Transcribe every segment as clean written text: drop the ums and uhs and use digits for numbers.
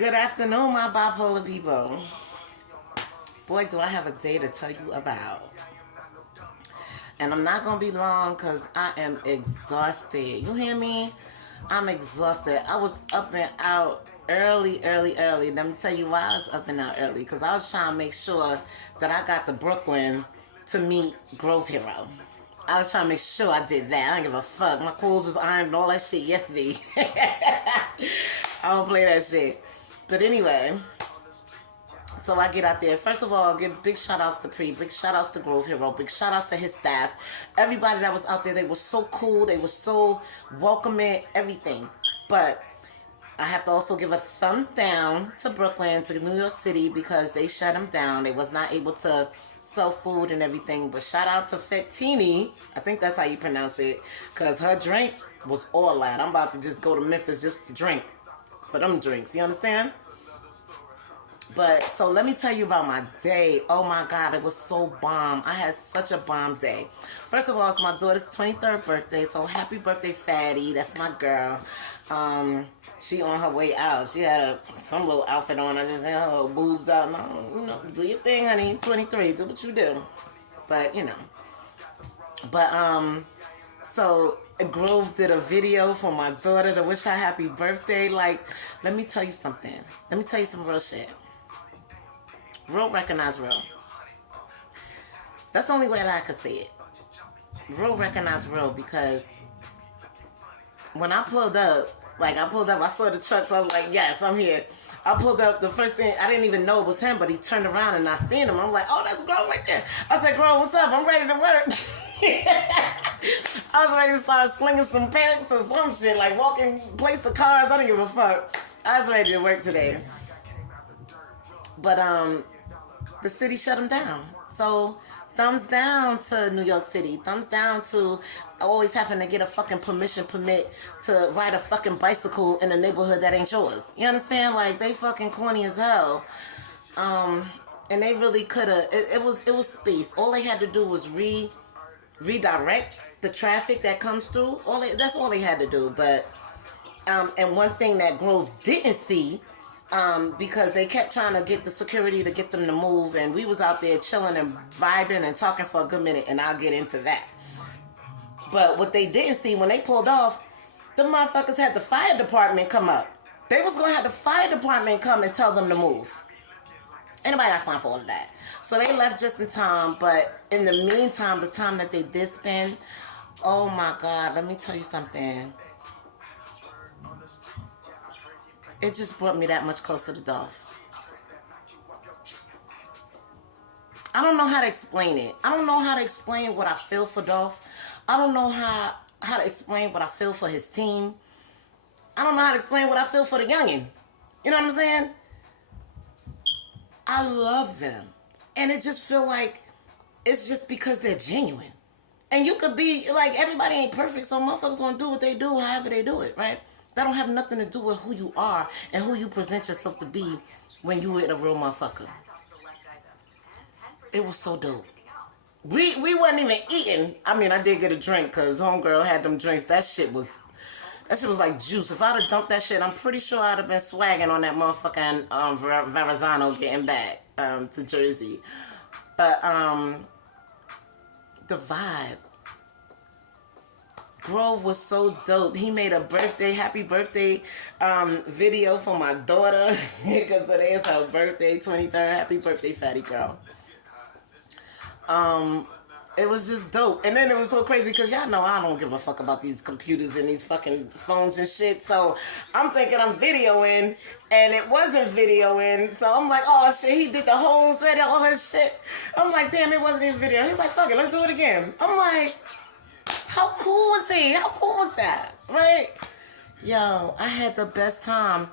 Good afternoon, my bipolar people. Boy, do I have a day to tell you about. And I'm not going to be long because I am exhausted. You hear me? I'm exhausted. I was up and out early. Let me tell you why I was up and out early. Because I was trying to make sure that I got to Brooklyn to meet Grove Hero. I was trying to make sure I did that. I don't give a fuck. My clothes was ironed and all that shit yesterday. I don't play that shit. But anyway, so I get out there. First of all, give big shout outs to P.R.E, big shout outs to Grove Hero, big shout outs to his staff. Everybody that was out there, they were so cool. They were so welcoming, everything. But I have to also give a thumbs down to Brooklyn, to New York City, because they shut them down. They was not able to sell food and everything. But shout out to Fettini. I think that's how you pronounce it. Because her drink was all that. I'm about to just go to Memphis just to drink. For them drinks. You understand? But, so let me tell you about my day. Oh my God, it was so bomb. I had such a bomb day. First of all, it's my daughter's 23rd birthday, so happy birthday, Fatty. That's my girl. She on her way out. She had some little outfit on. I just had her little boobs out. No, you know, do your thing, honey. 23, do what you do. But, you know. But, so Grove did a video for my daughter to wish her happy birthday. Like, let me tell you something. Let me tell you some real shit. Real recognize real. That's the only way that I could say it. Real recognize real, because when I pulled up, I saw the truck, so I was like, yes, I'm here. I pulled up, the first thing, I didn't even know it was him, but he turned around and I seen him. I'm like, oh, that's Grove right there. I said, Grove, what's up? I'm ready to work. I was ready to start slinging some pants or some shit, like walking, place the cars. I didn't give a fuck. I was ready to work today. But, the city shut them down. So, thumbs down to New York City. Thumbs down to always having to get a fucking permit to ride a fucking bicycle in a neighborhood that ain't yours. You understand? Like, they fucking corny as hell. And they really could have, it was space. All they had to do was redirect the traffic that comes through. That's all they had to do. But, and one thing that Grove didn't see, because they kept trying to get the security to get them to move, and we was out there chilling and vibing and talking for a good minute, and I'll get into that. But what they didn't see, when they pulled off, the motherfuckers had the fire department come up. They was going to have the fire department come and tell them to move. Anybody got time for all of that? So they left just in time, but in the meantime, the time that they did spend, oh my God, let me tell you something. It just brought me that much closer to DOLPH. I don't know how to explain it. I don't know how to explain what I feel for DOLPH. I don't know how to explain what I feel for his team. I don't know how to explain what I feel for the youngin'. You know what I'm saying? I love them. And it just feel like it's just because they're genuine. And you could be, like, everybody ain't perfect, so motherfuckers gonna do what they do however they do it, right? That don't have nothing to do with who you are and who you present yourself to be when you with a real motherfucker. It was so dope. We wasn't even eating. I mean, I did get a drink because homegirl had them drinks. That shit was like juice. If I'd have dumped that shit, I'm pretty sure I'd have been swagging on that motherfucking Verrazano getting back to Jersey. But the vibe. Grove was so dope. He made a happy birthday video for my daughter because today is her birthday, 23rd. Happy birthday, fatty girl. It was just dope. And then it was so crazy because y'all know I don't give a fuck about these computers and these fucking phones and shit. So I'm thinking I'm videoing and it wasn't videoing. So I'm like, oh shit, he did the whole set, all his shit. I'm like, damn, it wasn't even video. He's like, fuck it, let's do it again. I'm like, how cool was he? How cool was that? Right? Yo, I had the best time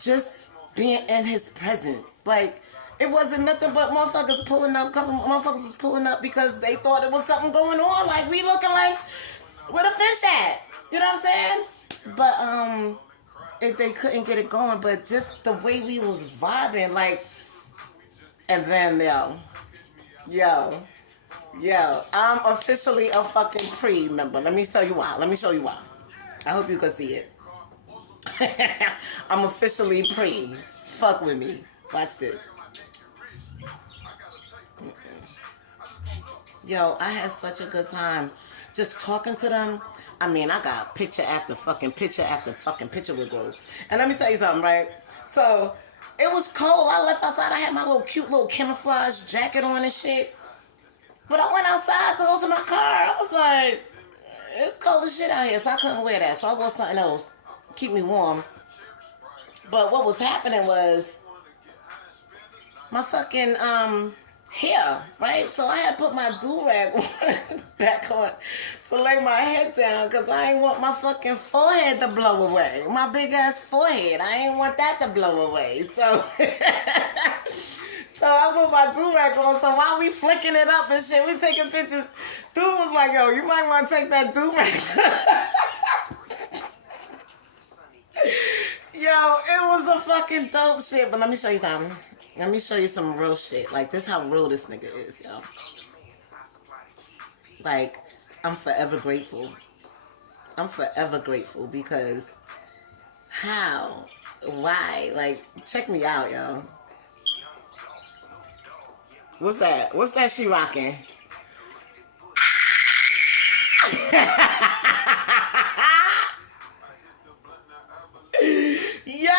just being in his presence. Like, it wasn't nothing but motherfuckers pulling up. A couple motherfuckers was pulling up because they thought it was something going on. Like, we looking like, where the fish at? You know what I'm saying? But, they couldn't get it going. But just the way we was vibing, like, and then, Yo, I'm officially a fucking P.R.E member. Let me tell you why. Let me show you why. I hope you can see it. I'm officially pre. Fuck with me. Watch this. Yo, I had such a good time just talking to them. I mean, I got picture after fucking picture with Grove. And let me tell you something, right? So, it was cold. I left outside. I had my little cute little camouflage jacket on and shit. But I went outside to go to my car. I was like, it's cold as shit out here, so I couldn't wear that. So I wore something else. Keep me warm. But what was happening was my fucking hair, right? So I had put my do-rag back on to lay my head down because I ain't want my fucking forehead to blow away. My big ass forehead. I ain't want that to blow away. So so I put my do-rag on. So while we flicking it up and shit, we taking pictures. Dude was like, yo, you might want to take that do-rag. Yo, it was a fucking dope shit. But let me show you something. Let me show you some real shit. Like, this how real this nigga is, yo. Like, I'm forever grateful. I'm forever grateful because how? Why? Like, check me out, yo. What's that? What's that she rocking? Yo!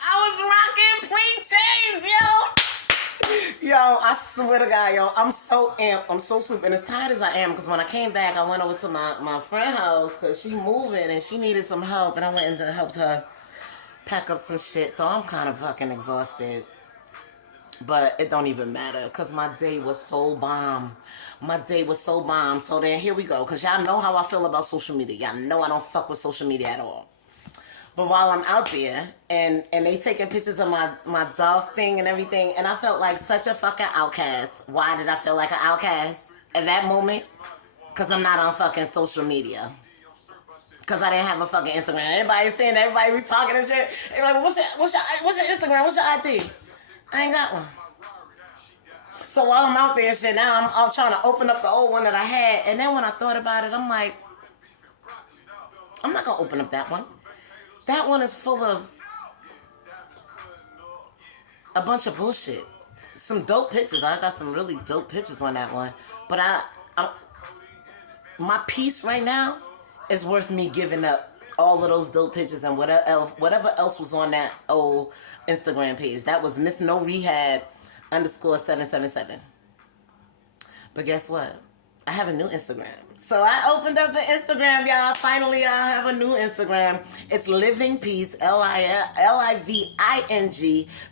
I was rocking pre-chains, yo! Yo, I swear to God, yo, I'm so amped. I'm so super. And as tired as I am, because when I came back, I went over to my friend's house because she moving and she needed some help. And I went in to help her pack up some shit. So I'm kind of fucking exhausted. But it don't even matter because my day was so bomb. My day was so bomb. So then here we go. Because y'all know how I feel about social media. Y'all know I don't fuck with social media at all. But while I'm out there and they taking pictures of my DOLPH thing and everything, and I felt like such a fucking outcast. Why did I feel like an outcast at that moment? Because I'm not on fucking social media. Because I didn't have a fucking Instagram. Everybody saying that, everybody was talking and shit. They like, what's your Instagram? What's your IT? I ain't got one. So while I'm out there and shit, now I'm trying to open up the old one that I had. And then when I thought about it, I'm like, I'm not going to open up that one. That one is full of a bunch of bullshit. Some dope pictures. I got some really dope pictures on that one. But my peace right now is worth me giving up all of those dope pictures and whatever else was on that old Instagram page. That was Miss No Rehab _777. But guess what? I have a new Instagram. So I opened up the Instagram, y'all. Finally, I have a new Instagram. It's Living Peace, LIVING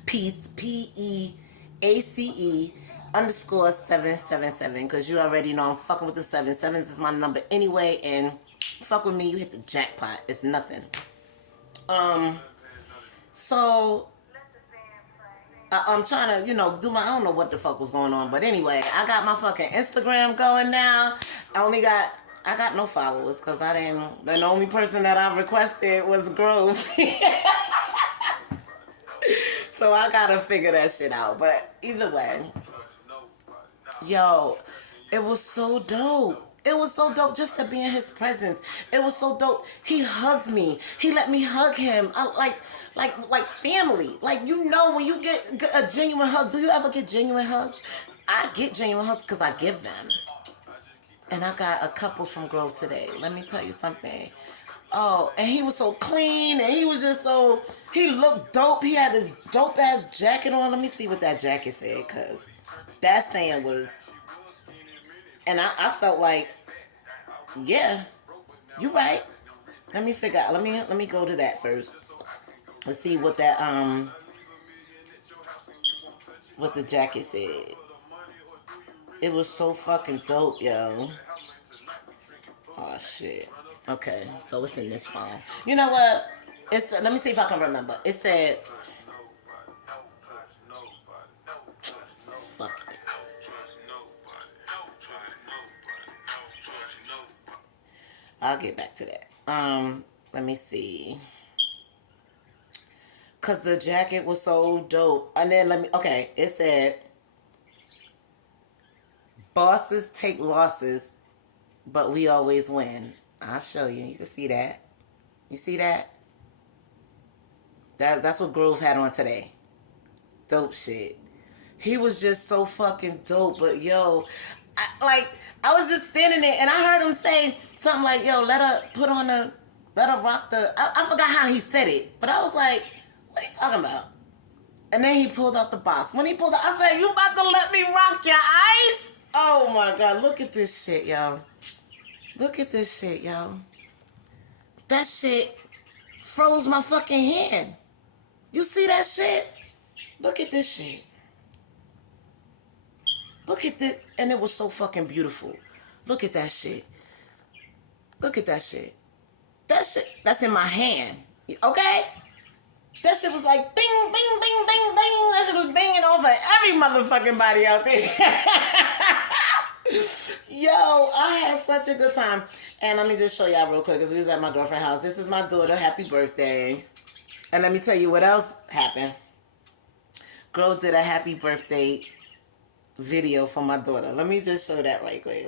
Peace, PEACE _777. Because you already know I'm fucking with the 7. 7s is my number anyway. And fuck with me, you hit the jackpot. It's nothing. So I'm trying to, do I don't know what the fuck was going on. But anyway, I got my fucking Instagram going now. I got no followers because the only person that I requested was Grove. So I gotta figure that shit out. But either way, yo, it was so dope. It was so dope just to be in his presence. It was so dope. He hugged me. He let me hug him. Like family. Like, when you get a genuine hug, do you ever get genuine hugs? I get genuine hugs because I give them. And I got a couple from Grove today. Let me tell you something. Oh, and he was so clean, and he was just he looked dope. He had this dope-ass jacket on. Let me see what that jacket said, because that saying was, and I felt like, yeah, you right. Let me figure out, let me go to that first. Let's see what that, what the jacket said. It was so fucking dope, yo. Oh, shit. Okay, so it's in this phone. You know what? Let me see if I can remember. It said, fuck it. I'll get back to that. Let me see. Because the jacket was so dope. And then it said, bosses take losses, but we always win. I'll show you. You can see that. You see that? That's what Grove had on today. Dope shit. He was just so fucking dope. But yo, I was just standing there and I heard him say something like, yo, let her rock the, I forgot how he said it, but I was like, what are you talking about? And then he pulled out the box. When he pulled out, I said, you about to let me rock your ice? Oh my God, look at this shit, yo. Look at this shit, yo. That shit froze my fucking hand. You see that shit? Look at this shit. Look at this. And it was so fucking beautiful. Look at that shit. Look at that shit. That shit, that's in my hand. Okay? That shit was like bing, bing, bing, bing, bing. That shit was banging over every motherfucking body out there. Yo, I had such a good time. And let me just show y'all real quick because we was at my girlfriend's house. This is my daughter. Happy birthday. And let me tell you what else happened. Girl did a happy birthday video for my daughter. Let me just show that right quick.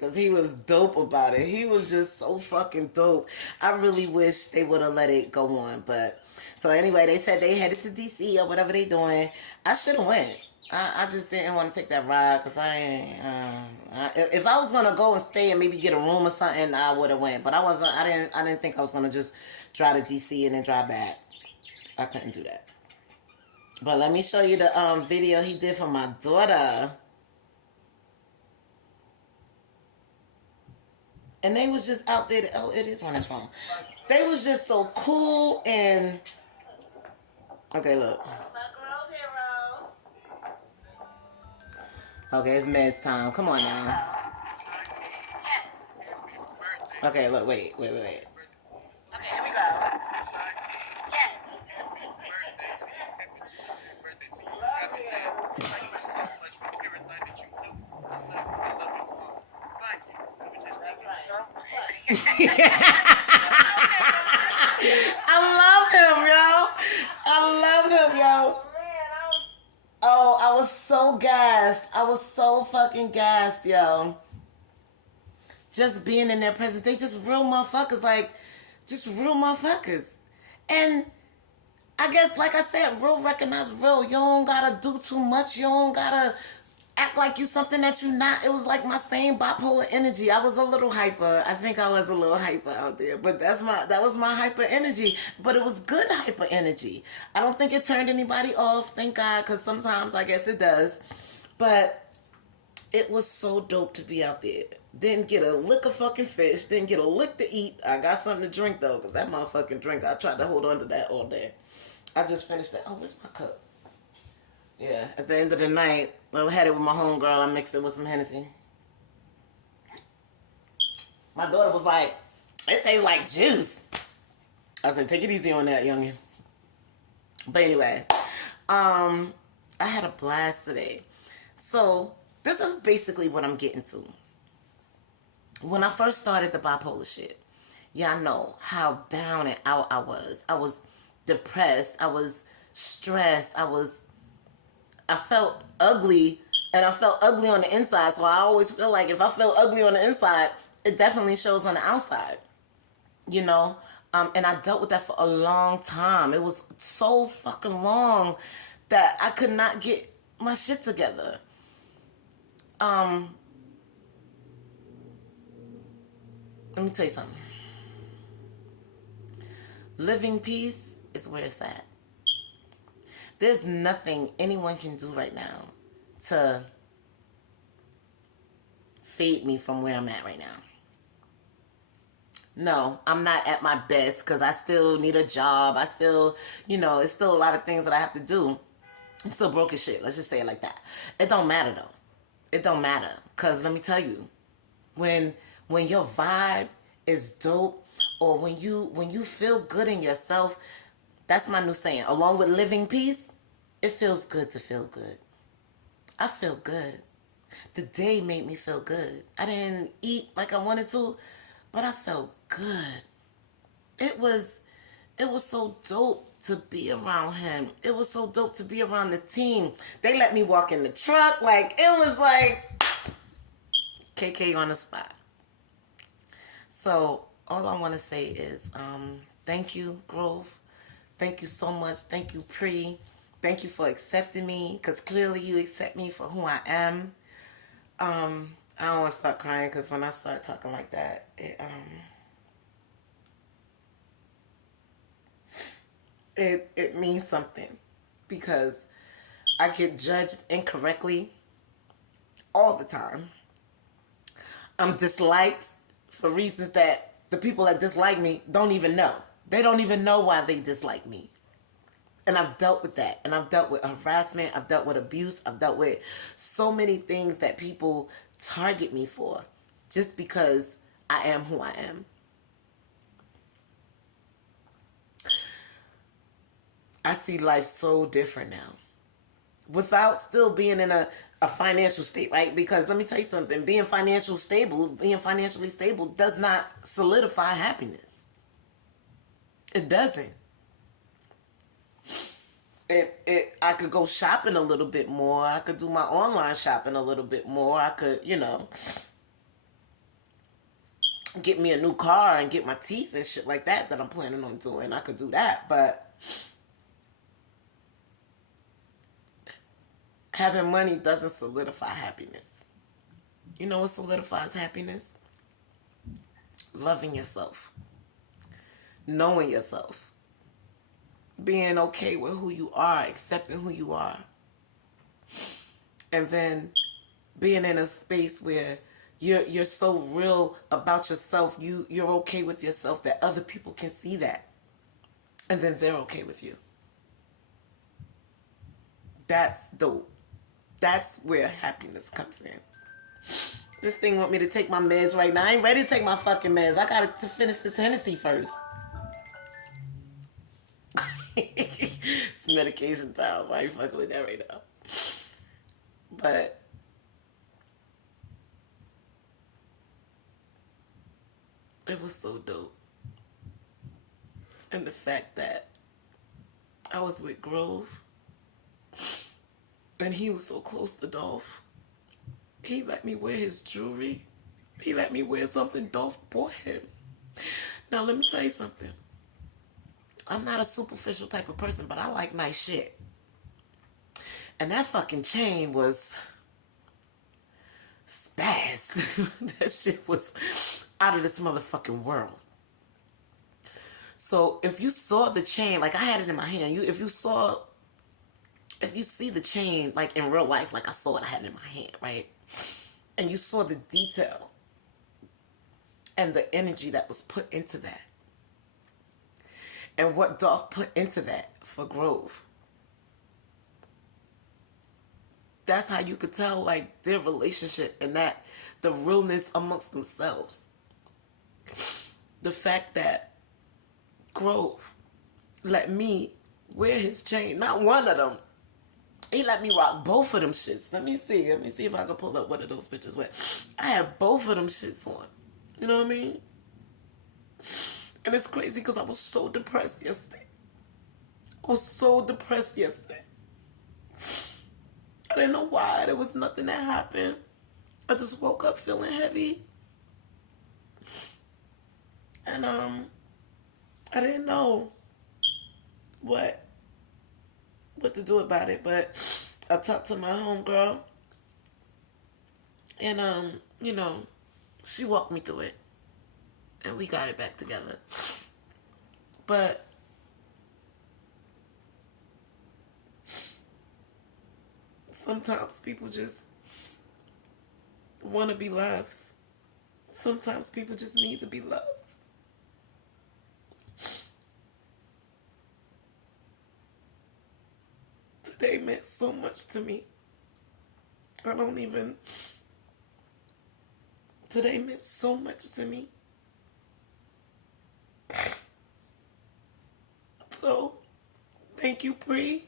Because he was dope about it. He was just so fucking dope. I really wish they would have let it go on. But so anyway, they said they headed to DC or whatever they doing. I should have went. I just didn't want to take that ride because if I was gonna go and stay and maybe get a room or something, I would have went. But I didn't think I was gonna just drive to DC and then drive back. I couldn't do that. But let me show you the video he did for my daughter. And they was just out there. Oh, it is on his phone. They was just so cool and... Okay, look. Okay, it's Med's time. Come on now. Okay, look, wait. Okay, here we go. Yes. I love him, yo. Oh, I was so gassed. I was so fucking gassed, yo. Just being in their presence. They just real motherfuckers. Like, just real motherfuckers. And I guess, like I said, real recognize real. You don't gotta do too much. You don't gotta act like you something that you not. It was like my same bipolar energy. I was a little hyper. I think I was a little hyper out there. But that was my hyper energy. But it was good hyper energy. I don't think it turned anybody off, thank God, because sometimes I guess it does. But it was so dope to be out there. Didn't get a lick of fucking fish. Didn't get a lick to eat. I got something to drink, though, because that motherfucking drink, I tried to hold on to that all day. I just finished that. Oh, where's my cup? Yeah, at the end of the night, I had it with my homegirl. I mixed it with some Hennessy. My daughter was like, it tastes like juice. I said, take it easy on that, youngin'. But anyway, I had a blast today. So, this is basically what I'm getting to. When I first started the bipolar shit, y'all know how down and out I was. I was depressed. I was stressed. I felt ugly, and I felt ugly on the inside. So I always feel like if I feel ugly on the inside, it definitely shows on the outside, you know? And I dealt with that for a long time. It was so fucking long that I could not get my shit together. Let me tell you something. Living peace is where it's at. There's nothing anyone can do right now to fade me from where I'm at right now. No, I'm not at my best because I still need a job. I still, it's still a lot of things that I have to do. I'm still broke as shit. Let's just say it like that. It don't matter though. It don't matter. Because let me tell you, when your vibe is dope or when you feel good in yourself, that's my new saying. Along with living peace, it feels good to feel good. I feel good. The day made me feel good. I didn't eat like I wanted to, but I felt good. It was so dope to be around him. It was so dope to be around the team. They let me walk in the truck. Like, it was like KK on the spot. So all I want to say is thank you, Grove. Thank you so much. Thank you, P.R.E. Thank you for accepting me, because clearly you accept me for who I am. I don't want to start crying, because when I start talking like that, it means something, because I get judged incorrectly all the time. I'm disliked for reasons that the people that dislike me don't even know. They don't even know why they dislike me. And I've dealt with that. And I've dealt with harassment. I've dealt with abuse. I've dealt with so many things that people target me for just because I am who I am. I see life so different now. Without still being in a financial state, right? Because let me tell you something, being financially stable does not solidify happiness. It doesn't. I could go shopping a little bit more. I could do my online shopping a little bit more. I could, get me a new car and get my teeth and shit like that I'm planning on doing. I could do that, but having money doesn't solidify happiness. You know what solidifies happiness? Loving yourself. Knowing yourself. Being okay with who you are, accepting who you are. And then being in a space where you're so real about yourself, you're okay with yourself that other people can see that. And then they're okay with you. That's dope. That's where happiness comes in. This thing want me to take my meds right now. I ain't ready to take my fucking meds. I gotta finish this Hennessy first. It's medication time. I ain't fucking with that right now. But it was so dope. And the fact that I was with Grove and he was so close to Dolph. He let me wear his jewelry. He let me wear something Dolph bought him. Now let me tell you something. I'm not a superficial type of person, but I like nice shit. And that fucking chain was spazzed. That shit was out of this motherfucking world. So if you saw the chain, like I had it in my hand, if you see the chain like in real life, like I saw it, I had it in my hand, right? And you saw the detail and the energy that was put into that. And what Dolph put into that for Grove. That's how you could tell like their relationship and that the realness amongst themselves. The fact that Grove let me wear his chain, not one of them. He let me rock both of them shits. Let me see if I can pull up one of those pictures where I have both of them shits on. You know what I mean? And it's crazy because I was so depressed yesterday. I didn't know why. There was nothing that happened. I just woke up feeling heavy. And I didn't know what to do about it, but I talked to my homegirl and she walked me through it and we got it back together. But sometimes people just want to be loved. Sometimes people just need to be loved. Today meant so much to me. Today meant so much to me. So, thank you, P.R.E,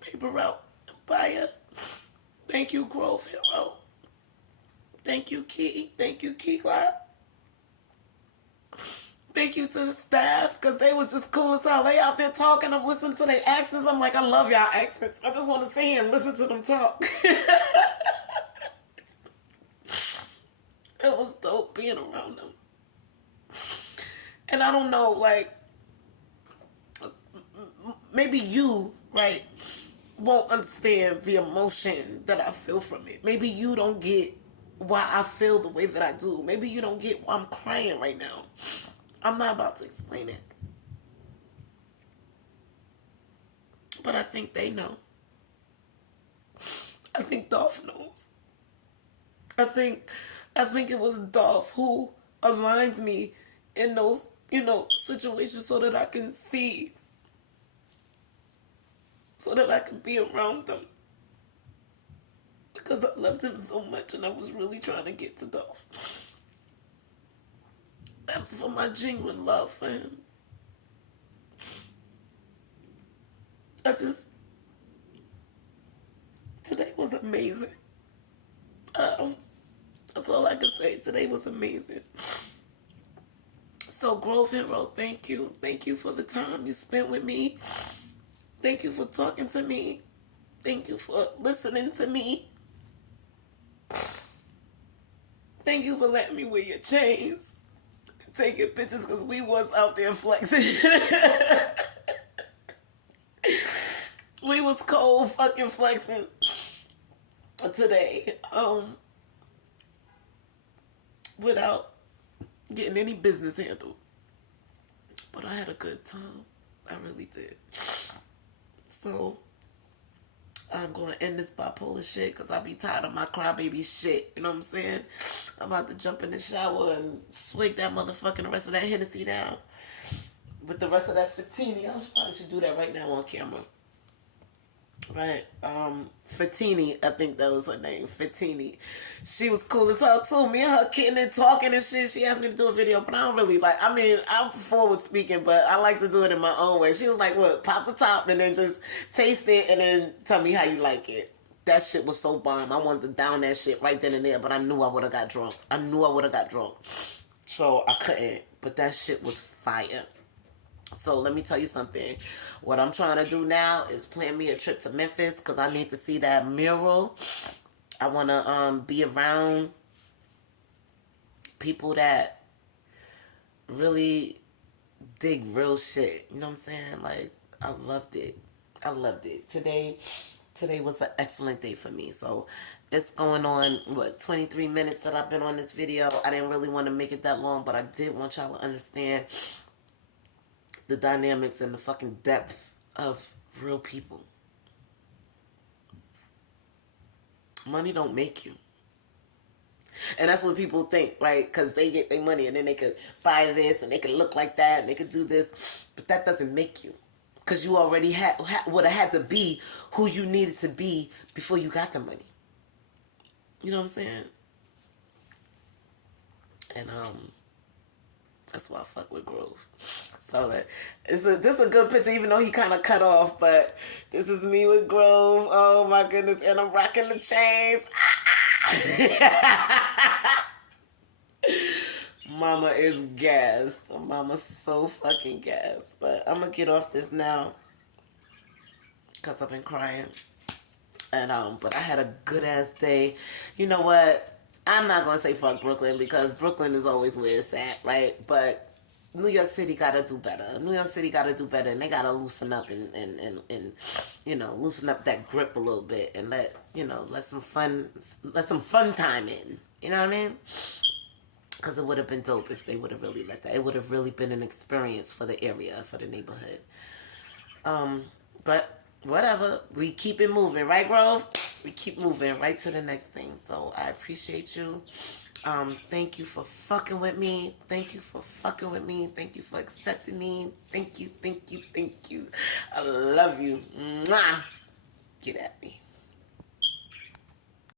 Paper Route, Buyer. Thank you, Grove Hero. Thank you, Key. Thank you, Key Glad. Thank you to the staff, because they was just cool as hell. They out there talking. I'm listening to their accents. I'm like, I love y'all accents. I just want to sit here and listen to them talk. It was dope being around them. And I don't know, like, maybe you, right, won't understand the emotion that I feel from it. Maybe you don't get why I feel the way that I do. Maybe you don't get why I'm crying right now. I'm not about to explain it. But I think they know. I think Dolph knows. I think it was Dolph who aligned me in those, situations so that I can see, so that I can be around them. Because I loved him so much and I was really trying to get to Dolph. And for my genuine love for him. Today was amazing. That's all I can say. Today was amazing. So, Grove Hero, thank you. Thank you for the time you spent with me. Thank you for talking to me. Thank you for listening to me. Thank you for letting me wear your chains. Taking pictures because we was out there flexing. We was cold fucking flexing today. Without getting any business handled. But I had a good time. I really did. So, I'm going to end this bipolar shit because I be tired of my crybaby shit. You know what I'm saying? I'm about to jump in the shower and swig that motherfucking the rest of that Hennessy down. With the rest of that Fatini. I probably should do that right now on camera. Right, Fatini, I think that was her name, Fatini. She was cool as hell too. Me and her kidding and talking and shit. She asked me to do a video, but I don't really like. I mean, I'm forward speaking, but I like to do it in my own way. She was like, "Look, pop the top and then just taste it and then tell me how you like it." That shit was so bomb. I wanted to down that shit right then and there, but I knew I would have got drunk. So I couldn't. But that shit was fire. So let me tell you something. What I'm trying to do now is plan me a trip to Memphis because I need to see that mural. I want to be around people that really dig real shit. You know what I'm saying? Like, I loved it. Today was an excellent day for me. So it's going on, 23 minutes that I've been on this video. I didn't really want to make it that long, but I did want y'all to understand the dynamics and the fucking depth of real people. Money don't make you. And that's what people think, right? Because they get their money and then they could buy this and they could look like that and they could do this. But that doesn't make you. Because you already would have had to be who you needed to be before you got the money. You know what I'm saying? And that's why I fuck with Grove. So this is a good picture, even though he kind of cut off. But this is me with Grove. Oh my goodness, and I'm rocking the chains. Mama is gassed. Mama's so fucking gassed. But I'm gonna get off this now because I've been crying. And but I had a good ass day. You know what? I'm not gonna say fuck Brooklyn because Brooklyn is always where it's at, right? But New York City gotta do better. New York City gotta do better, and they gotta loosen up and loosen up that grip a little bit and let some fun time in. You know what I mean? Because it would have been dope if they would have really let that. It would have really been an experience for the area, for the neighborhood. But whatever, we keep it moving, right, Grove? We keep moving right to the next thing. So I appreciate you. Thank you for fucking with me. Thank you for fucking with me. Thank you for accepting me. Thank you. I love you. Mwah. Get that.